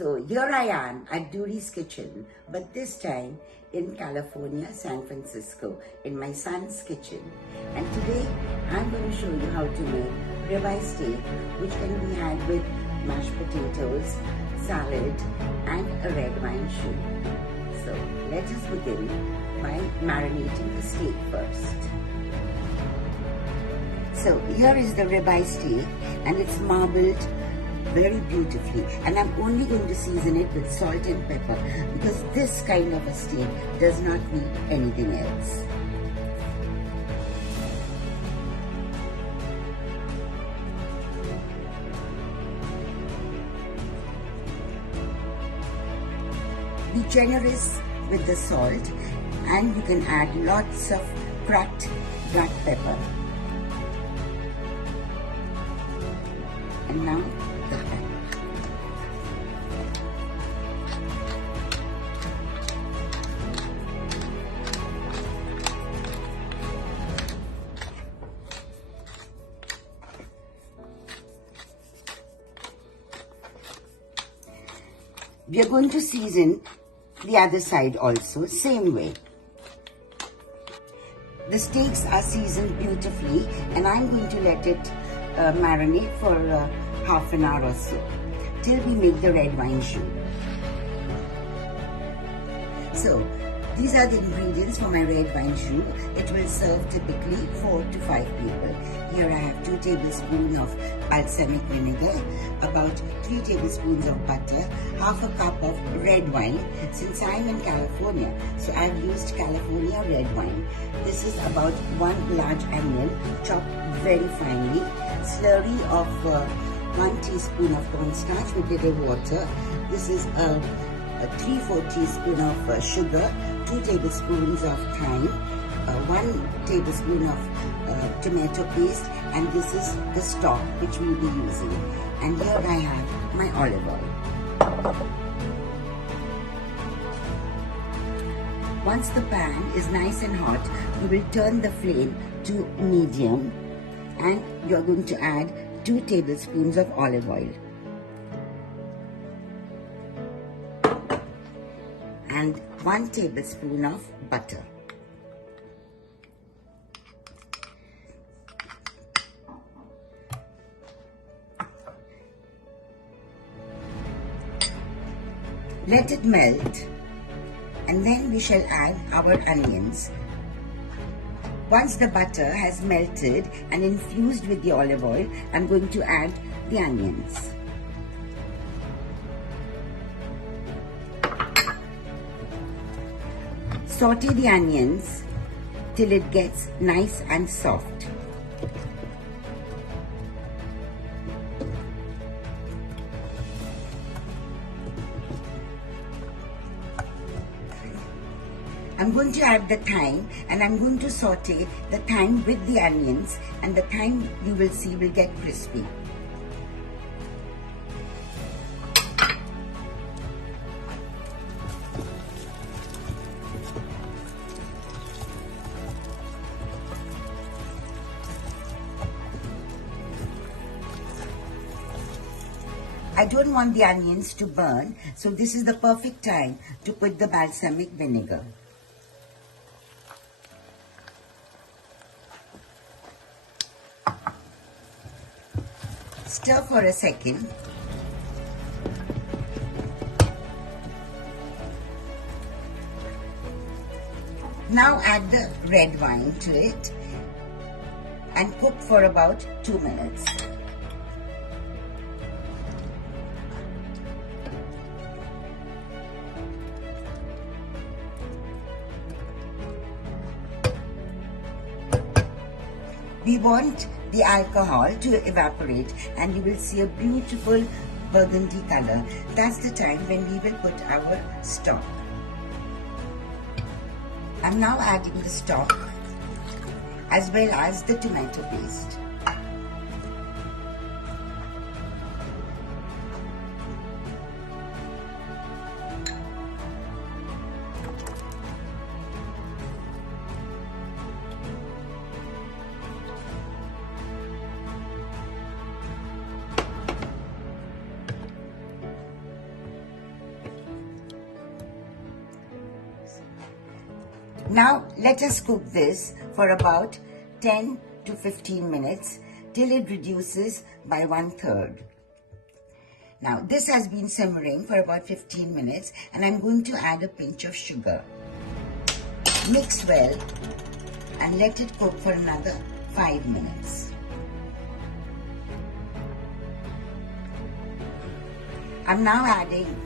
So here I am at Duri's kitchen, but this time in California, San Francisco, in my son's kitchen. And today I'm going to show you how to make ribeye steak, which can be had with mashed potatoes, salad, and a red wine jus. So let us begin by marinating the steak first. So here is the ribeye steak, and it's marbled very beautifully, and I'm only going to season it with salt and pepper because this kind of a steak does not need anything else. Be generous with the salt, and you can add lots of cracked black pepper. And now we are going to season the other side also, same way. The steaks are seasoned beautifully, and I'm going to let it marinate for half an hour or so till we make the red wine jus. So these are the ingredients for my red wine jus. It will serve typically 4 to 5 people. Here I have 2 tablespoons of balsamic vinegar, about 3 tablespoons of butter, half a cup of red wine. Since I'm in California, so I've used California red wine. This is about 1 large onion chopped very finely, slurry of 1 teaspoon of cornstarch with little water. This is a 3/4 teaspoon of sugar, 2 tablespoons of thyme, 1 tablespoon of tomato paste, and this is the stock which we'll be using. And here I have my olive oil. Once the pan is nice and hot, you will turn the flame to medium, and you're going to add 2 tablespoons of olive oil and 1 tablespoon of butter. Let it melt, and then we shall add our onions. Once the butter has melted and infused with the olive oil, I'm going to add the onions. Saute the onions till it gets nice and soft. I'm going to add the thyme, and I'm going to saute the thyme with the onions, and the thyme you will see will get crispy. I don't want the onions to burn, so this is the perfect time to put the balsamic vinegar. Stir for a second. Now add the red wine to it and cook for about 2 minutes. We want the alcohol to evaporate, and you will see a beautiful burgundy color. That's the time when we will put our stock. I'm now adding the stock as well as the tomato paste. Now let us cook this for about 10 to 15 minutes till it reduces by 1/3. Now this has been simmering for about 15 minutes and I'm going to add a pinch of sugar. Mix well and let it cook for another 5 minutes. I'm now adding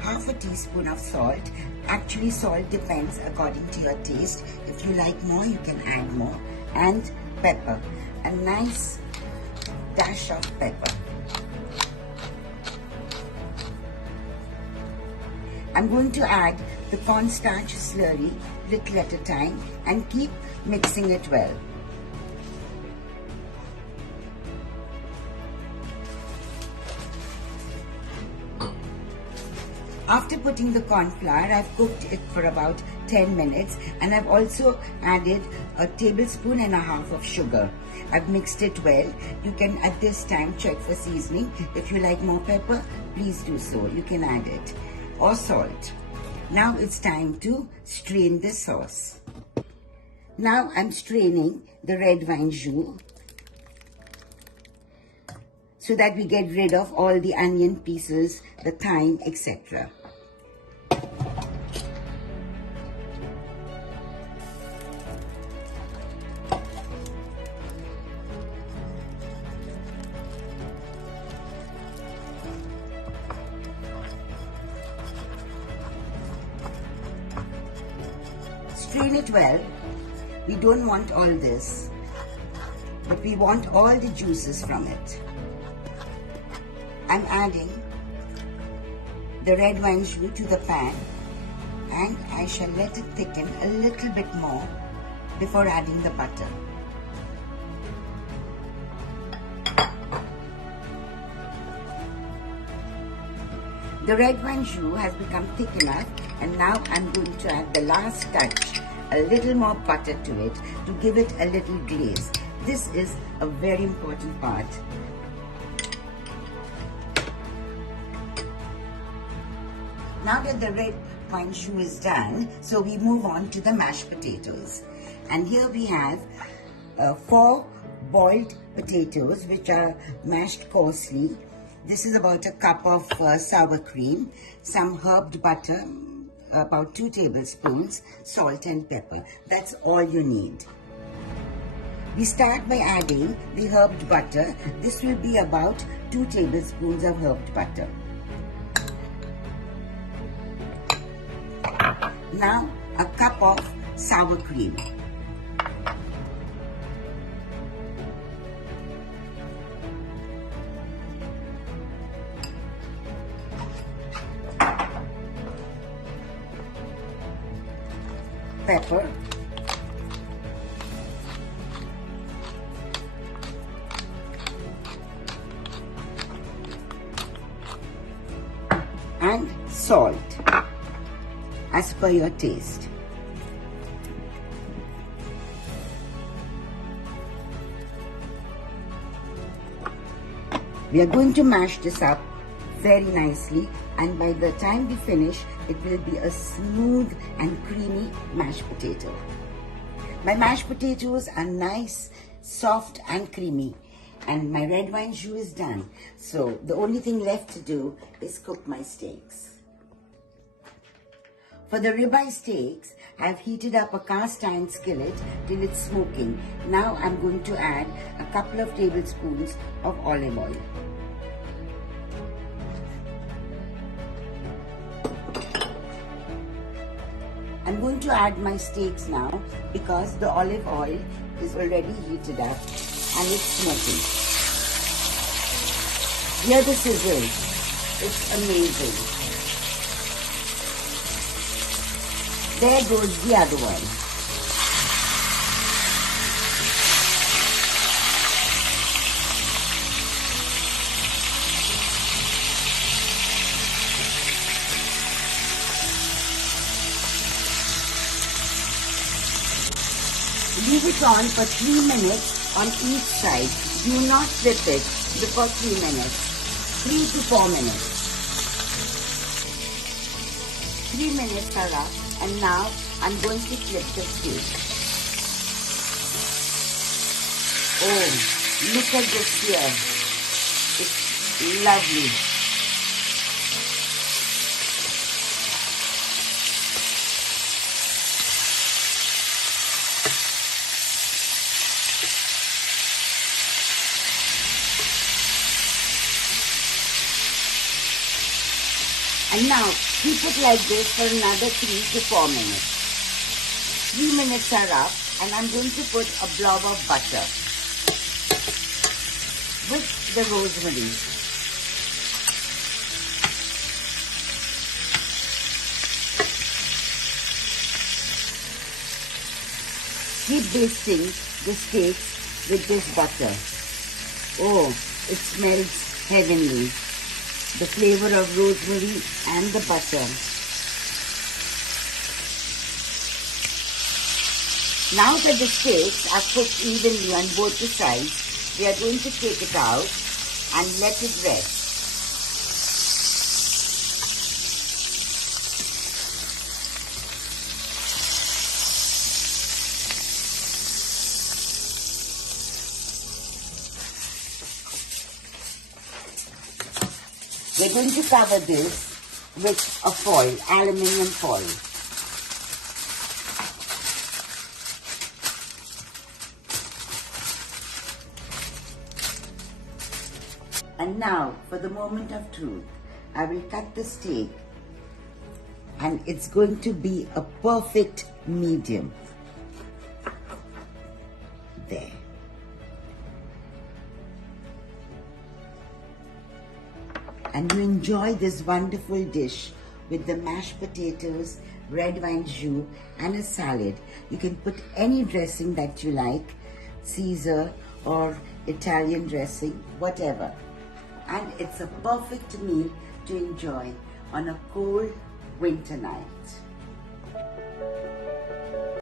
half a teaspoon of salt. Actually, salt depends according to your taste. If you like more, you can add more. And pepper, a nice dash of pepper. I'm going to add the cornstarch slurry little at a time and keep mixing it well. After putting the corn flour, I've cooked it for about 10 minutes and I've also added a tablespoon and a half of sugar. I've mixed it well. You can at this time check for seasoning. If you like more pepper, please do so. You can add it. Or salt. Now it's time to strain the sauce. Now I'm straining the red wine jus so that we get rid of all the onion pieces, the thyme, etc. Strain it well. We don't want all this, but we want all the juices from it. I'm adding the red wine jus to the pan and I shall let it thicken a little bit more before adding the butter. The red wine jus has become thick enough and now I'm going to add the last touch, a little more butter to it to give it a little glaze. This is a very important part. Now that the red wine jus is done, so we move on to the mashed potatoes. And here we have 4 boiled potatoes which are mashed coarsely. This is about a cup of sour cream, some herbed butter, about 2 tablespoons, salt and pepper. That's all you need. We start by adding the herbed butter. This will be about 2 tablespoons of herbed butter. Now a cup of sour cream. Pepper. And salt as per your taste. We are going to mash this up very nicely, and by the time we finish, it will be a smooth and creamy mashed potato. My mashed potatoes are nice, soft and creamy, and my red wine jus is done. So the only thing left to do is cook my steaks. For the ribeye steaks, I have heated up a cast iron skillet till it's smoking. Now I'm going to add a couple of tablespoons of olive oil. I'm going to add my steaks now because the olive oil is already heated up and it's smoking. Hear the sizzle. It's amazing. There goes the other one. Leave it on for 3 minutes on each side. Do not flip it before 3 minutes. 3 to 4 minutes. 3 minutes are up, and now I'm going to flip the steak. Oh, look at this here. It's lovely. And now keep it like this for another 3 to 4 minutes. 3 minutes are up and I'm going to put a blob of butter with the rosemary. Keep basting the steaks with this butter. Oh, it smells heavenly. The flavor of rosemary and the butter. Now that the steaks are cooked evenly on both the sides, we are going to take it out and let it rest. We're going to cover this with a foil, aluminium foil. And now, for the moment of truth, I will cut the steak and it's going to be a perfect medium. There. And you enjoy this wonderful dish with the mashed potatoes, red wine jus and a salad. You can put any dressing that you like, Caesar or Italian dressing, whatever. And it's a perfect meal to enjoy on a cold winter night.